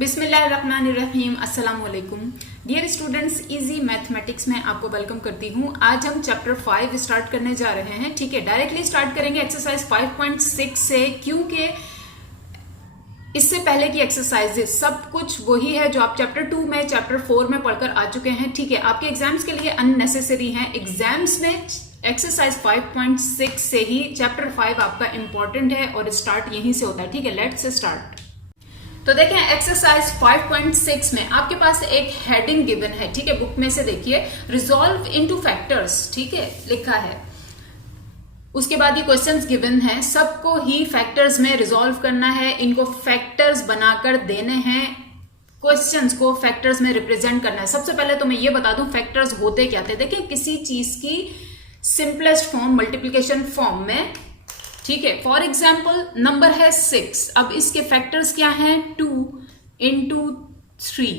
बिस्मिल्लाहिर्रहमानिर्रहीम, अस्सलाम वालेकुम। डियर स्टूडेंट्स, इजी मैथमेटिक्स में आपको वेलकम करती हूँ। आज हम चैप्टर 5 स्टार्ट करने जा रहे हैं। ठीक है, डायरेक्टली स्टार्ट करेंगे एक्सरसाइज 5.6 से, क्योंकि इससे पहले की एक्सरसाइजेस सब कुछ वही है जो आप चैप्टर 2 में चैप्टर 4 में पढ़कर आ चुके हैं। ठीक है, आपके एग्जाम्स के लिए अननेसेसरी हैं। एग्जाम्स में एक्सरसाइज 5.6 से ही चैप्टर 5 आपका इंपॉर्टेंट है और स्टार्ट यहीं से होता है। ठीक है, लेट्स स्टार्ट। तो देखें, एक्सरसाइज 5.6 में आपके पास एक हेडिंग गिवन है। ठीक है, बुक में से देखिए, रिजॉल्व इनटू फैक्टर्स। ठीक है, लिखा है। उसके बाद ये क्वेश्चंस गिवन है, सबको ही फैक्टर्स में रिजॉल्व करना है, इनको फैक्टर्स बनाकर देने हैं, क्वेश्चंस को फैक्टर्स में रिप्रेजेंट करना है। सबसे पहले तो मैं ये बता दूं फैक्टर्स होते क्या थे। देखिए, किसी चीज की सिंपलेस्ट फॉर्म मल्टीप्लीकेशन फॉर्म में, ठीक है, फॉर एग्जाम्पल नंबर है 6, अब इसके फैक्टर्स क्या हैं, 2 इंटू 3।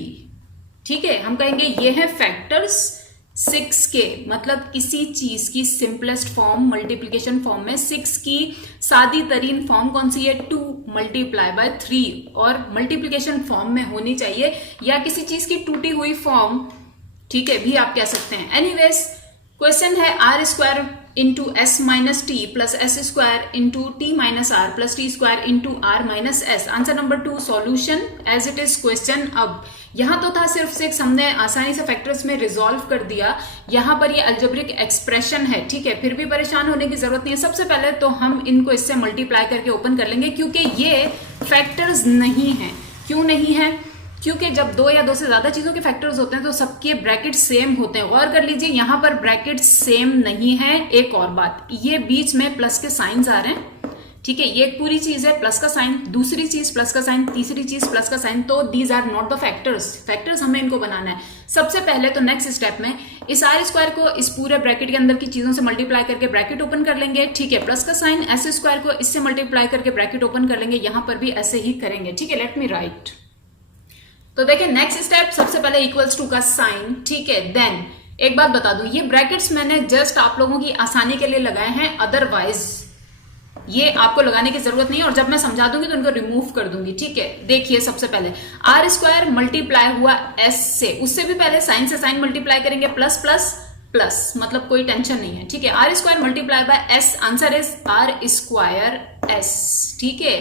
ठीक है, हम कहेंगे ये है फैक्टर्स 6 के, मतलब किसी चीज की सिंपलेस्ट फॉर्म मल्टीप्लीकेशन फॉर्म में 6 की सादी तरीन फॉर्म कौन सी है, 2 मल्टीप्लाई बाय 3, और मल्टीप्लीकेशन फॉर्म में होनी चाहिए, या किसी चीज की टूटी हुई फॉर्म, ठीक है, भी आप कह सकते हैं। एनीवेज, क्वेश्चन है R square into S minus T plus S square into T minus R plus T square into R minus S. Answer number 2, solution as it is question. अब यहां तो था सिर्फ 6, हमने आसानी से फैक्टर्स में रिजॉल्व कर दिया। यहां पर ये अलजेब्रिक एक्सप्रेशन है। ठीक है, फिर भी परेशान होने की जरूरत नहीं है। सबसे पहले तो हम इनको इससे मल्टीप्लाई करके ओपन कर लेंगे, क्योंकि ये फैक्टर्स नहीं है। क्यों नहीं है? क्योंकि जब 2 या 2 से ज्यादा चीजों के फैक्टर्स होते हैं तो सबके ब्रैकेट सेम होते हैं। गौर कर लीजिए, यहां पर ब्रैकेट सेम नहीं है। एक और बात, ये बीच में प्लस के साइंस आ रहे हैं। ठीक है, ये एक पूरी चीज है प्लस का साइन, दूसरी चीज प्लस का साइन, तीसरी चीज प्लस का साइन, तो these are not the factors. Factors हमें इनको बनाना है। सबसे पहले तो नेक्स्ट स्टेप में इस आर स्क्वायर को इस पूरे ब्रैकेट के अंदर की चीजों से मल्टीप्लाई करके ब्रैकेट ओपन कर लेंगे। ठीक है, प्लस का साइन, एस स्क्वायर को इससे मल्टीप्लाई करके ब्रैकेट ओपन कर लेंगे। यहां पर भी ऐसे ही करेंगे। ठीक है, लेट मी राइट। तो देखिए, नेक्स्ट स्टेप, सबसे पहले इक्वल्स टू का साइन। ठीक है, देन एक बात बता दूं, ये ब्रैकेट्स मैंने जस्ट आप लोगों की आसानी के लिए लगाए हैं, अदरवाइज ये आपको लगाने की जरूरत नहीं है, और जब मैं समझा दूंगी तो इनको रिमूव कर दूंगी। ठीक है, देखिए, सबसे पहले आर स्क्वायर मल्टीप्लाई हुआ एस से, उससे भी पहले साइन से साइन मल्टीप्लाई करेंगे, प्लस प्लस प्लस, मतलब कोई टेंशन नहीं है। ठीक है, R square multiply by S, answer is R square S. ठीक है,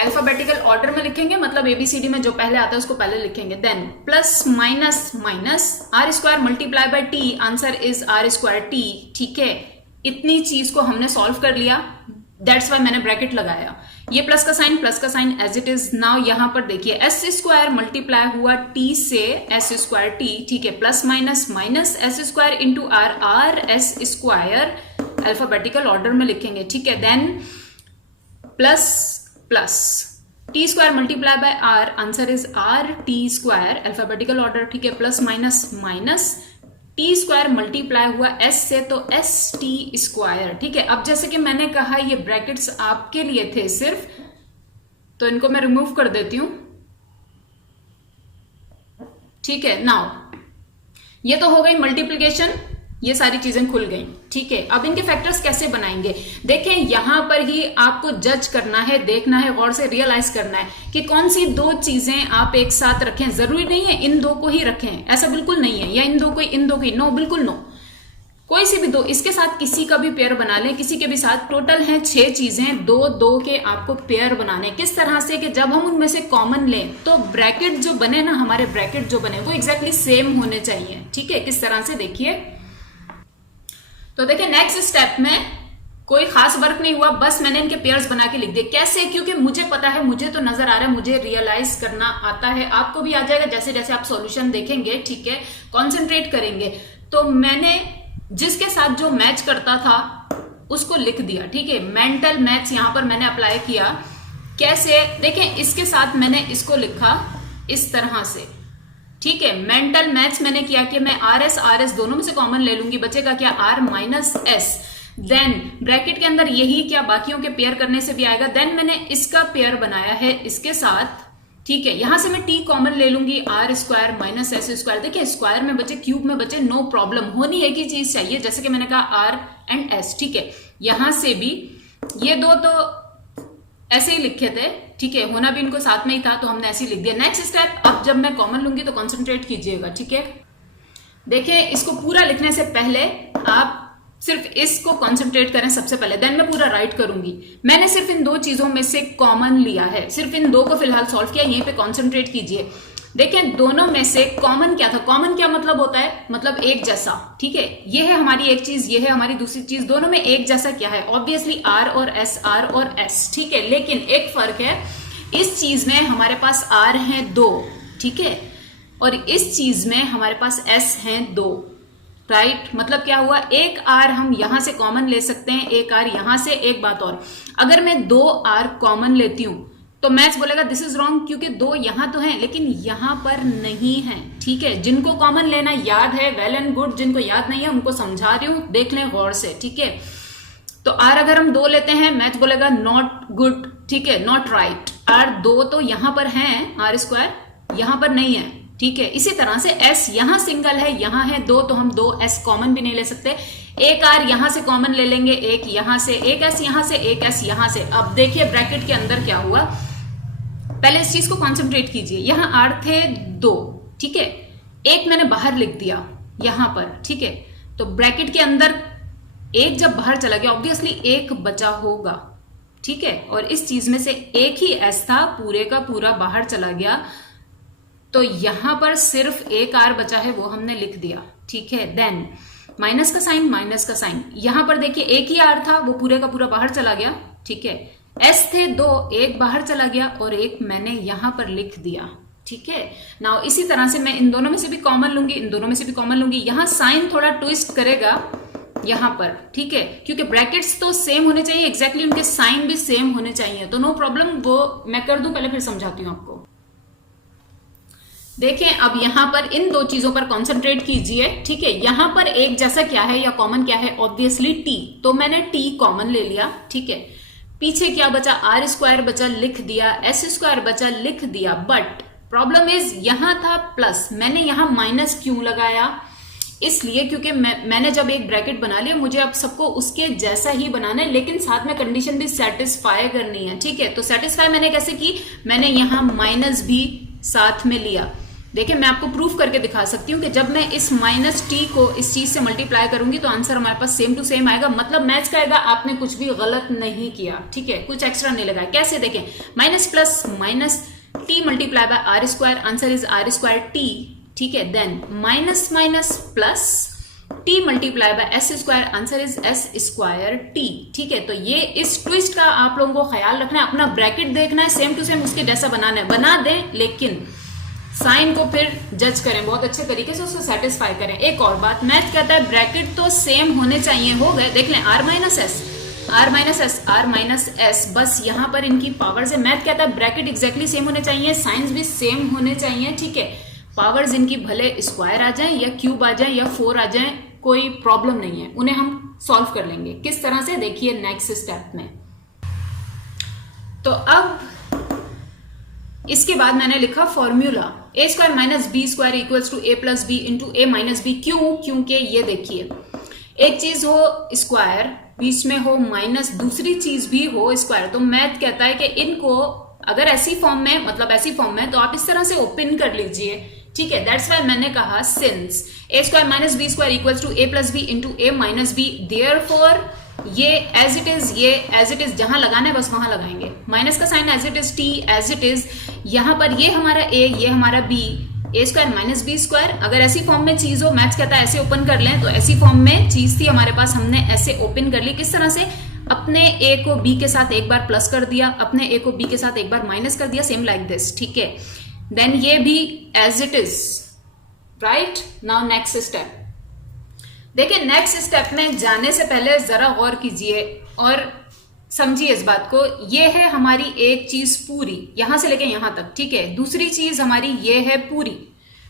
अल्फाबेटिकल ऑर्डर में लिखेंगे, मतलब एबीसीडी में जो पहले आता है उसको पहले लिखेंगे। Then plus minus minus, R square multiply by T, answer is R square T. ठीक है, इतनी चीज को हमने सॉल्व कर लिया, दैट्स वाई मैंने ब्रैकेट लगाया। ये प्लस का sign as it is. Now यहां पर देखिए, एस स्क्वायर मल्टीप्लाई हुआ टी से एस स्क्वायर टी। ठीक है, plus minus minus, S square into R, R S square, alphabetical order में लिखेंगे। ठीक है, then plus plus T square multiply by R, answer is R T square, alphabetical order. ठीक है, plus minus minus, T square multiply हुआ S से तो S T square. ठीक है, अब जैसे कि मैंने कहा ये ब्रैकेट्स आपके लिए थे सिर्फ, तो इनको मैं रिमूव कर देती हूं। ठीक है, नाउ ये तो हो गई मल्टीप्लीकेशन, ये सारी चीजें खुल गई। ठीक है, अब इनके फैक्टर्स कैसे बनाएंगे? देखें, यहां पर ही आपको जज करना है, देखना है, गौर से रियलाइज करना है कि कौन सी 2 चीजें आप एक साथ रखें। जरूरी नहीं है इन 2 को ही रखें, ऐसा बिल्कुल नहीं है, या इन दो को, नो, बिल्कुल नो। कोई सी भी 2, इसके साथ किसी का भी पेयर बना लें, किसी के भी साथ। टोटल है 6 चीजें, 2 के आपको पेयर बनाने। किस तरह से कि जब हम उनमें से कॉमन लें तो ब्रैकेट जो बने ना, हमारे ब्रैकेट जो बने वो एग्जैक्टली सेम होने चाहिए। ठीक है, किस तरह से, देखिए। तो देखिए, नेक्स्ट स्टेप में कोई खास वर्क नहीं हुआ, बस मैंने इनके पेयर्स बना के लिख दिए। कैसे? क्योंकि मुझे पता है, मुझे तो नजर आ रहा है, मुझे रियलाइज करना आता है, आपको भी आ जाएगा जैसे जैसे आप सॉल्यूशन देखेंगे। ठीक है, कॉन्सेंट्रेट करेंगे। तो मैंने जिसके साथ जो मैच करता था उसको लिख दिया। ठीक है, मेंटल मैथ्स यहां पर मैंने अप्लाई किया। कैसे? देखें, इसके साथ मैंने इसको लिखा इस तरह से। ठीक है, मेंटल मैथ्स मैंने किया कि मैं आर एस दोनों में से कॉमन ले लूंगी, बचेगा क्या, R minus S. Then bracket के अंदर यही क्या बाकियों के पेयर करने से भी आएगा। देन मैंने इसका पेयर बनाया है इसके साथ। ठीक है, यहां से मैं टी कॉमन ले लूंगी, R square minus S square. देखिए, स्क्वायर में बचे, क्यूब में बचे, नो प्रॉब्लम, होनी एक ही चीज चाहिए, जैसे कि मैंने कहा आर एंड एस। ठीक है, यहां से भी ये 2 तो ऐसे ही लिखे थे, ठीक है, होना भी इनको साथ में ही था तो हमने ऐसे ही लिख दिया। नेक्स्ट स्टेप, अब जब मैं कॉमन लूंगी तो कॉन्सेंट्रेट कीजिएगा, ठीक है। देखिए इसको पूरा लिखने से पहले आप सिर्फ इसको कॉन्सेंट्रेट करें सबसे पहले, देन मैं पूरा राइट करूंगी। मैंने सिर्फ इन दो चीजों में से कॉमन लिया है, सिर्फ इन दो को फिलहाल सॉल्व किया, यहीं पे कॉन्सेंट्रेट कीजिए। देखिए दोनों में से कॉमन क्या था, कॉमन क्या मतलब होता है, मतलब एक जैसा, ठीक है। ये है हमारी एक चीज, ये है हमारी दूसरी चीज, दोनों में एक जैसा क्या है, ऑब्वियसली आर और एस, आर और एस, ठीक है। लेकिन एक फर्क है, इस चीज में हमारे पास आर है 2, ठीक है, और इस चीज में हमारे पास एस है 2, राइट। मतलब क्या हुआ, एक आर हम यहां से कॉमन ले सकते हैं, एक आर यहां से। एक बात और, अगर मैं 2 आर कॉमन लेती हूं तो मैथ्स बोलेगा दिस इज रॉन्ग, क्योंकि 2 यहां तो है लेकिन यहां पर नहीं है, ठीक है। जिनको कॉमन लेना याद है वेल एंड गुड, जिनको याद नहीं है उनको समझा रही हूं, देख लें गौर से, ठीक है। तो आर अगर हम 2 लेते हैं, मैथ्स बोलेगा नॉट गुड, ठीक है, नॉट राइट। आर 2 तो यहां पर है, आर स्क्वायर यहां पर नहीं है, ठीक है। इसी तरह से एस यहां सिंगल है, यहां है 2, तो हम 2 एस कॉमन भी नहीं ले सकते। एक आर यहां से कॉमन ले लेंगे, एक यहां से, एक एस यहां से, एक एस यहां से। अब देखिए ब्रैकेट के अंदर क्या हुआ, पहले इस चीज को कॉन्सेंट्रेट कीजिए। यहां आर थे 2, ठीक है, एक मैंने बाहर लिख दिया यहां पर, ठीक है। तो ब्रैकेट के अंदर एक जब बाहर चला गया, ऑब्वियसली एक बचा होगा, ठीक है। और इस चीज में से एक ही एस था, पूरे का पूरा बाहर चला गया, तो यहां पर सिर्फ एक आर बचा है, वो हमने लिख दिया, ठीक है। देन माइनस का साइन, माइनस का साइन, यहां पर देखिए एक ही आर था, वो पूरे का पूरा बाहर चला गया, ठीक है। एस थे 2, एक बाहर चला गया और एक मैंने यहां पर लिख दिया, ठीक है। नाउ इसी तरह से मैं इन दोनों में से भी कॉमन लूंगी, इन दोनों में से भी कॉमन लूंगी। यहां साइन थोड़ा ट्विस्ट करेगा यहां पर, ठीक है, क्योंकि ब्रैकेट्स तो सेम होने चाहिए, एग्जैक्टली उनके साइन भी सेम होने चाहिए, तो नो प्रॉब्लम, वो मैं कर दूं, पहले फिर समझाती हूं आपको। देखें अब यहां पर इन दो चीजों पर कॉन्सेंट्रेट कीजिए, ठीक है। यहां पर एक जैसा क्या है या कॉमन क्या है, ऑब्वियसली टी, तो मैंने टी कॉमन ले लिया, ठीक है। पीछे क्या बचा, आर स्क्वायर बचा, लिख दिया, एस स्क्वायर बचा, लिख दिया। बट प्रॉब्लम इज यहां था प्लस, मैंने यहां माइनस क्यों लगाया, इसलिए क्योंकि मैंने जब एक ब्रैकेट बना लिया, मुझे अब सबको उसके जैसा ही बनाना है, लेकिन साथ में कंडीशन भी सेटिस्फाई करनी है, ठीक है। तो सेटिस्फाई मैंने कैसे की, मैंने यहां माइनस भी साथ में लिया। देखिए मैं आपको प्रूफ करके दिखा सकती हूँ कि जब मैं इस माइनस टी को इस चीज से मल्टीप्लाई करूंगी तो आंसर हमारे पास सेम टू सेम आएगा, मतलब मैच का आएगा, आपने कुछ भी गलत नहीं किया, ठीक है, कुछ एक्स्ट्रा नहीं लगाया। कैसे, देखें minus plus minus T multiply by R square, answer is R square T, ठीक है। Then minus minus plus T multiply by S square, answer is S square T, ठीक है। तो ये इस ट्विस्ट का आप लोगों को ख्याल रखना है, अपना ब्रैकेट देखना है, सेम टू सेम उसके जैसा बनाना है, बना दें, लेकिन साइन को फिर जज करें, बहुत अच्छे तरीके से उसको सेटिस्फाई करें। एक और बात, मैथ कहता है ब्रैकेट तो सेम होने चाहिए, हो गए, देख लें R minus S, R minus S, R minus S, बस यहां पर इनकी पावर से मैथ कहता है ब्रैकेट एग्जैक्टली सेम होने चाहिए, साइंस भी सेम होने चाहिए, ठीक है। पावर्स इनकी भले स्क्वायर आ जाए या क्यूब आ जाए या 4 आ जाए, कोई प्रॉब्लम नहीं है, उन्हें हम सॉल्व कर लेंगे। किस तरह से, देखिए नेक्स्ट स्टेप में। तो अब इसके बाद मैंने लिखा formula, A square minus B square equals to A plus B into A minus B. क्यों, क्योंकि ये देखिए एक चीज हो स्क्वायर, बीच में हो माइनस, दूसरी चीज भी हो स्क्वायर, तो मैथ कहता है कि इनको अगर ऐसी फॉर्म में, मतलब ऐसी फॉर्म में, तो आप इस तरह से ओपन कर लीजिए, ठीक है। दैट्स वाई मैंने कहा since A square minus B square equals to A plus B into A minus B, therefore ये एज इट इज, ये एज इट इज, जहां लगाना है बस वहां लगाएंगे, माइनस का sign as it is, T as it is, यहां पर ये हमारा ए, ये हमारा B, A square minus B square. अगर ऐसी फॉर्म में चीज हो, मैथ्स कहता है ऐसे ओपन कर लें, तो ऐसी फॉर्म में चीज थी हमारे पास, हमने ऐसे ओपन कर ली। किस तरह से, अपने ए को बी के साथ एक बार प्लस कर दिया, अपने ए को बी के साथ एक बार माइनस कर दिया, सेम लाइक दिस, ठीक है। देन ये भी as it is, right. Now next step, देखिए नेक्स्ट स्टेप में जाने से पहले जरा गौर कीजिए और समझिए इस बात को। ये है हमारी एक चीज पूरी, यहां से लेके यहां तक, ठीक है। दूसरी चीज हमारी ये है पूरी,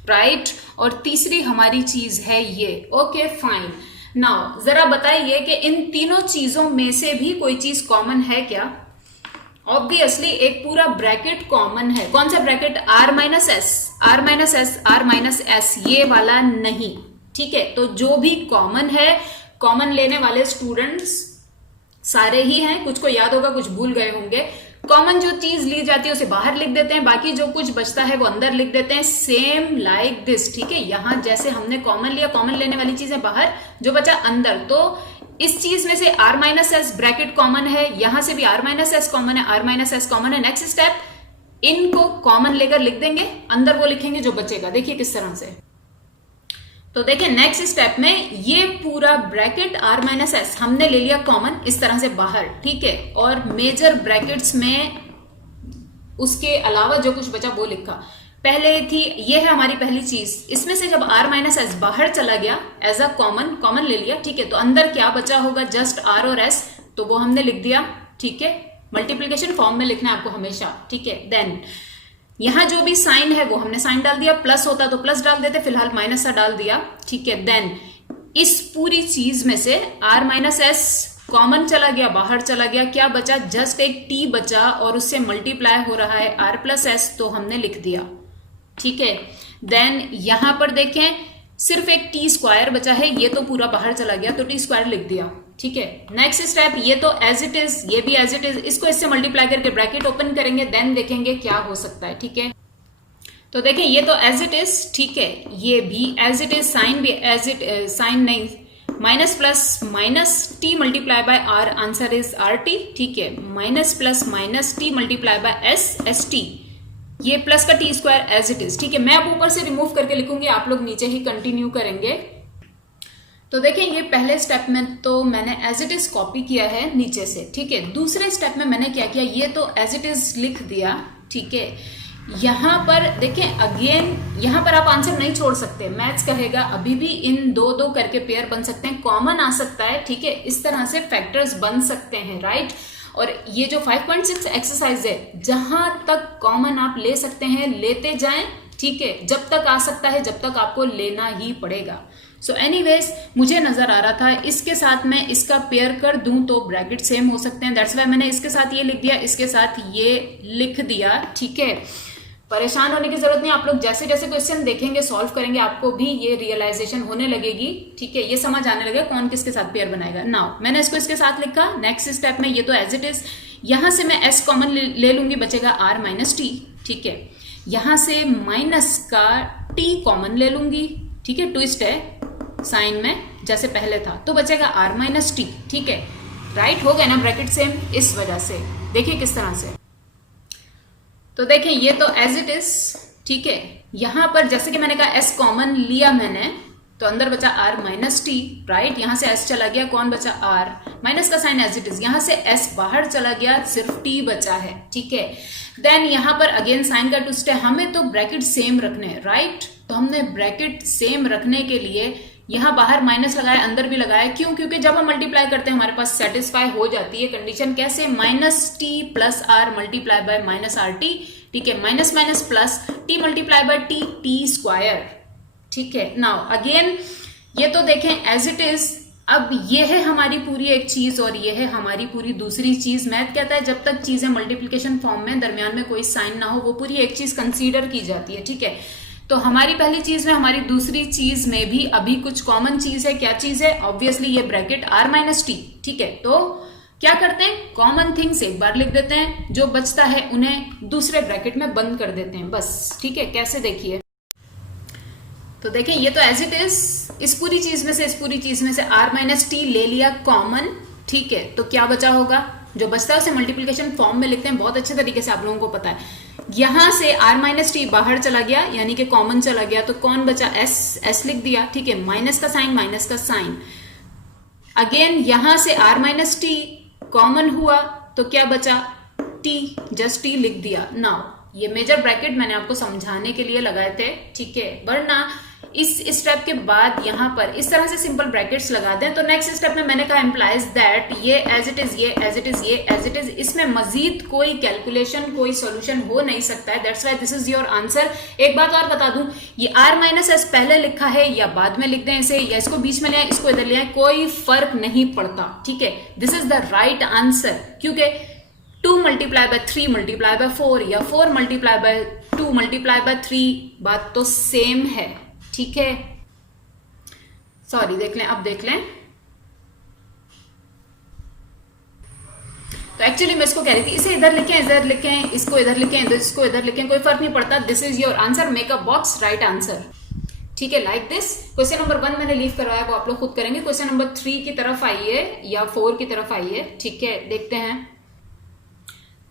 राइट, और तीसरी हमारी चीज है ये, ओके फाइन। नाउ जरा बताइए कि इन तीनों चीजों में से भी कोई चीज कॉमन है क्या? ऑब्वियसली एक पूरा ब्रैकेट कॉमन है। कौन सा bracket? R minus S, R minus S, R minus S, ये वाला नहीं, ठीक है। तो जो भी कॉमन है, कॉमन लेने वाले स्टूडेंट्स सारे ही हैं, कुछ को याद होगा, कुछ भूल गए होंगे। कॉमन जो चीज ली जाती है उसे बाहर लिख देते हैं, बाकी जो कुछ बचता है वो अंदर लिख देते हैं, सेम लाइक दिस, ठीक है। यहां जैसे हमने कॉमन लिया, कॉमन लेने वाली चीज है बाहर, जो बचा अंदर, तो इस चीज में से r minus S bracket common है, यहां से भी r माइनस एस कॉमन है, r माइनस एस कॉमन है। नेक्स्ट स्टेप, इनको कॉमन लेकर लिख देंगे, अंदर वो लिखेंगे जो बचेगा। देखिए किस तरह से, तो देखिए नेक्स्ट स्टेप में ये पूरा ब्रैकेट r माइनस एस हमने ले लिया कॉमन इस तरह से बाहर, ठीक है, और मेजर ब्रैकेट्स में उसके अलावा जो कुछ बचा वो लिखा। पहले थी, ये है हमारी पहली चीज, इसमें से जब r माइनस एस बाहर चला गया एज अ कॉमन ले लिया, ठीक है, तो अंदर क्या बचा होगा, जस्ट r और s, तो वो हमने लिख दिया, ठीक है। मल्टीप्लीकेशन फॉर्म में लिखना है आपको हमेशा, ठीक है। देन यहां जो भी साइन है वो हमने साइन डाल दिया, प्लस होता तो प्लस डाल देते, फिलहाल माइनस सा डाल दिया, ठीक है। देन इस पूरी चीज में से r माइनस एस कॉमन चला गया, बाहर चला गया, क्या बचा, जस्ट एक t बचा और उससे मल्टीप्लाई हो रहा है r प्लस एस, तो हमने लिख दिया, ठीक है। देन यहां पर देखें सिर्फ एक टी स्क्वायर बचा है, ये तो पूरा बाहर चला गया तो टी स्क्वायर लिख दिया, ठीक है। नेक्स्ट स्टेप, ये तो एज इट इज, ये भी एज इट इज, इसको इससे मल्टीप्लाई करके ब्रैकेट ओपन करेंगे, देन देखेंगे क्या हो सकता है, ठीक है। तो देखें ये तो एज इट इज, ठीक है, ये भी एज इट इज, साइन भी एज इट, साइन नहीं, minus plus minus T multiply by R, answer is R T, ठीक है। Minus plus minus T multiply by S, S T, ये प्लस का T square as it is, ठीक है। मैं अब ऊपर से रिमूव करके लिखूंगी, आप लोग नीचे ही कंटिन्यू करेंगे। तो देखें ये पहले स्टेप में तो मैंने एज इट इज कॉपी किया है नीचे से, ठीक है। दूसरे स्टेप में मैंने क्या किया, ये तो एज इट इज लिख दिया, ठीक है। यहां पर देखें अगेन, यहां पर आप आंसर नहीं छोड़ सकते, मैथ्स कहेगा अभी भी इन दो दो करके पेयर बन सकते हैं, कॉमन आ सकता है, ठीक है। इस तरह से फैक्टर्स बन सकते हैं, राइट। और ये जो 5.6 एक्सरसाइज है, जहां तक कॉमन आप ले सकते हैं लेते जाएं, ठीक है। जब तक आ सकता है जब तक आपको लेना ही पड़ेगा। सो एनीवेज मुझे नजर आ रहा था इसके साथ मैं इसका पेयर कर दूं तो ब्रैकेट सेम हो सकते हैं, दैट्स वाई मैंने इसके साथ ये लिख दिया, इसके साथ ये लिख दिया, ठीक है। परेशान होने की जरूरत नहीं, आप लोग जैसे जैसे क्वेश्चन देखेंगे सॉल्व करेंगे आपको भी ये रियलाइजेशन होने लगेगी, ठीक है। ये समझ आने लगेगा कौन किसके साथ पेयर बनाएगा। नाउ मैंने इसको इसके साथ लिखा, नेक्स्ट स्टेप में ये तो एज इट इज, यहां से मैं s कॉमन ले लूंगी, बचेगा r माइनस टी, ठीक है। यहां से माइनस का t कॉमन ले लूंगी, ठीक है, ट्विस्ट है साइन में जैसे पहले था, तो बचेगा r माइनस टी, ठीक है। राइट हो गया ना, ब्रैकेट सेम, इस वजह से देखिए किस तरह से। तो देखें ये तो एज इट इज, ठीक है। यहां पर जैसे कि मैंने कहा s कॉमन लिया मैंने, तो अंदर बचा r माइनस टी, राइट। यहां से s चला गया, कौन बचा r, माइनस का साइन एज इट इज, यहां से s बाहर चला गया, सिर्फ t बचा है, ठीक है। देन यहां पर अगेन साइन का ट्विस्ट है, हमें तो ब्रैकेट सेम रखने हैं, राइट। तो हमने ब्रैकेट सेम रखने के लिए यहां बाहर माइनस लगाया, अंदर भी लगाया, क्यों, क्योंकि जब हम मल्टीप्लाई करते हैं हमारे पास सेटिस्फाई हो जाती है कंडीशन, कैसे, minus T plus R multiply by minus R T, ठीक है। Minus minus plus T multiply by T, T square, ठीक है। नाउ अगेन ये तो देखें एज इट इज, अब ये है हमारी पूरी एक चीज और ये है हमारी पूरी दूसरी चीज। मैथ कहता है जब तक चीजें मल्टीप्लीकेशन फॉर्म में दरमियान में कोई साइन ना हो वो पूरी एक चीज कंसीडर की जाती है, ठीक है। तो हमारी पहली चीज में, हमारी दूसरी चीज में भी अभी कुछ कॉमन चीज है, क्या चीज है, ऑब्वियसली ये ब्रैकेट r माइनस टी, ठीक है। तो क्या करते हैं, कॉमन थिंग्स एक बार लिख देते हैं, जो बचता है उन्हें दूसरे ब्रैकेट में बंद कर देते हैं, बस, ठीक है। कैसे देखिए, तो देखें ये तो एज इट इज, इस पूरी चीज में से, इस पूरी चीज में से r माइनस टी ले लिया कॉमन, ठीक है। तो क्या बचा होगा, जो बचता है उसे मल्टीप्लीकेशन फॉर्म में लिखते हैं, बहुत अच्छे तरीके से आप लोगों को पता है। यहां से r माइनस टी बाहर चला गया, यानी कि कॉमन चला गया, तो कौन बचा, s लिख दिया, ठीक है। माइनस का साइन, माइनस का साइन, अगेन यहां से r माइनस टी कॉमन हुआ, तो क्या बचा, t, जस्ट t लिख दिया। नाउ ये मेजर ब्रैकेट मैंने आपको समझाने के लिए लगाए थे, ठीक है, वरना इस स्टेप के बाद यहां पर इस तरह से सिंपल ब्रैकेट्स लगा दें तो नेक्स्ट स्टेप में मैंने कहा एम्प्लाइज दैट ये एज इट इज, ये एज इट इज, ये एज इट इज, इसमें मजीद कोई कैलकुलेशन, कोई सॉल्यूशन हो नहीं सकता है। That's why this is your answer. एक बात और बता दूं, ये r माइनस एस पहले लिखा है या बाद में लिख दें इसे, या इसको बीच में ले आए, इसको इधर ले आए, कोई फर्क नहीं पड़ता, ठीक है। This is the right answer, क्योंकि 2 मल्टीप्लाई बाय 3 मल्टीप्लाई बाय 4 या 4 मल्टीप्लाई बाय 2 मल्टीप्लाई बाय 3 बात तो सेम है, ठीक है। सॉरी, देख लें, अब देख लें। तो एक्चुअली मैं इसको कह रही थी इसे इधर लिखें, इसको इधर लिखें, इसको इधर लिखें, कोई फर्क नहीं पड़ता। This is your answer, make a box, right answer. ठीक है, लाइक दिस। क्वेश्चन नंबर 1 मैंने लीव करवाया, वो आप लोग खुद करेंगे। क्वेश्चन नंबर 3 की तरफ आइए या 4 की तरफ आइए। ठीक है, देखते हैं।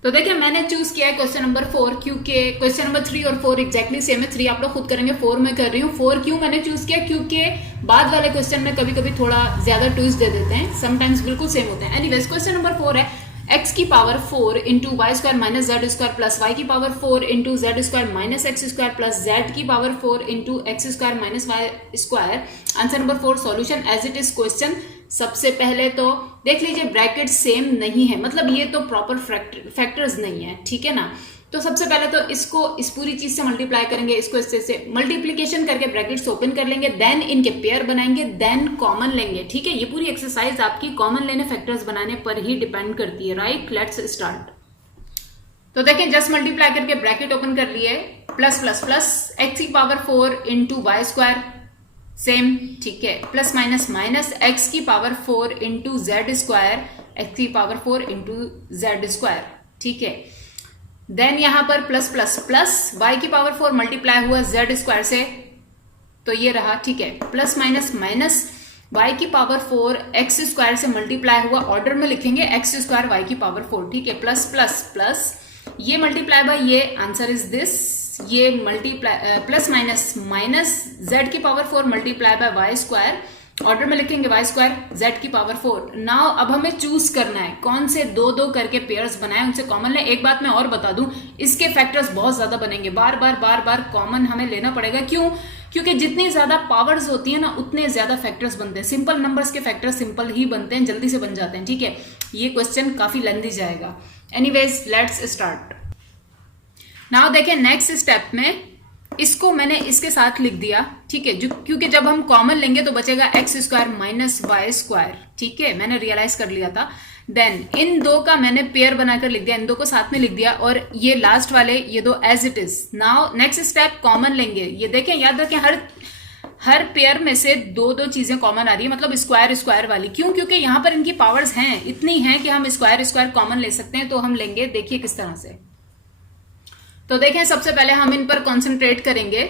तो देखिए मैंने चूज किया है क्वेश्चन नंबर 4 क्योंकि क्वेश्चन नंबर 3 और 4 एग्जैक्टली सेम है। 3 आप लोग खुद करेंगे, 4 मैं कर रही हूँ। 4 क्यों मैंने चूज किया, क्योंकि बाद वाले क्वेश्चन में कभी कभी थोड़ा ज्यादा ट्विस्ट दे देते हैं, समटाइम्स बिल्कुल सेम होते हैं। एनीवेज, क्वेश्चन नंबर 4 है x की power 4 into Y square minus Z square plus Y की power 4 into Z square minus X square plus Z की power 4 into X square minus Y square. Answer number 4 solution as it is question. सबसे पहले तो देख लीजिए bracket same नहीं है, मतलब ये तो प्रॉपर फैक्टर्स नहीं है, ठीक है ना। तो सबसे पहले तो इसको इस पूरी चीज से मल्टीप्लाई करेंगे, इसको इससे से मल्टीप्लीकेशन करके ब्रैकेट्स ओपन कर लेंगे, देन इनके पेयर बनाएंगे, देन कॉमन लेंगे। ठीक है, ये पूरी एक्सरसाइज आपकी कॉमन लेने फैक्टर्स बनाने पर ही डिपेंड करती है, राइट। Let's start. तो देखें जस्ट मल्टीप्लाई करके ब्रैकेट ओपन कर लिए, प्लस प्लस प्लस एक्स की power 4 into Y square same, ठीक है, प्लस माइनस माइनस एक्स की power 4 into Z square, x की पावर 4 इंटू जेड स्क्वायर, ठीक है। देन यहां पर प्लस प्लस प्लस y की पावर 4 मल्टीप्लाई हुआ z स्क्वायर से, तो ये रहा, ठीक है, प्लस माइनस माइनस y की पावर 4 x स्क्वायर से मल्टीप्लाई हुआ, ऑर्डर में लिखेंगे x स्क्वायर y की पावर 4, ठीक है, प्लस प्लस प्लस ये मल्टीप्लाई बाय ये, आंसर इज दिस, ये multiply plus minus minus z की power 4 multiply by y square, order में लिखेंगे y स्क्वायर z की पावर 4। नाउ अब हमें चूज करना है कौन से दो दो करके पेयर्स बनाए, उनसे कॉमन ले। एक बात मैं और बता दूं, इसके फैक्टर्स बहुत ज्यादा बनेंगे, बार बार कॉमन हमें लेना पड़ेगा। क्यों? क्योंकि जितनी ज्यादा पावर्स होती है ना उतने ज्यादा फैक्टर्स बनते हैं। सिंपल नंबर्स के फैक्टर्स सिंपल ही बनते हैं, जल्दी से बन जाते हैं, ठीक है। ये क्वेश्चन काफी लेंथी जाएगा। Anyways let's start. नाउ देखिए नेक्स्ट स्टेप में इसको मैंने इसके साथ लिख दिया, ठीक है, क्योंकि जब हम कॉमन लेंगे तो बचेगा x square minus Y square, ठीक है, मैंने रियलाइज कर लिया था। देन इन दो का मैंने पेयर बनाकर लिख दिया, इन दो को साथ में लिख दिया, और ये लास्ट वाले ये दो as it is. Now next step common लेंगे। ये देखें, याद रखें हर पेयर में से दो दो चीजें कॉमन आ रही है, मतलब स्क्वायर स्क्वायर वाली। क्यों? क्योंकि यहां पर इनकी पावर्स हैं, इतनी हैं कि हम स्क्वायर स्क्वायर कॉमन ले सकते हैं। तो हम लेंगे, देखिए किस तरह से। तो देखें सबसे पहले हम इन पर कंसंट्रेट करेंगे,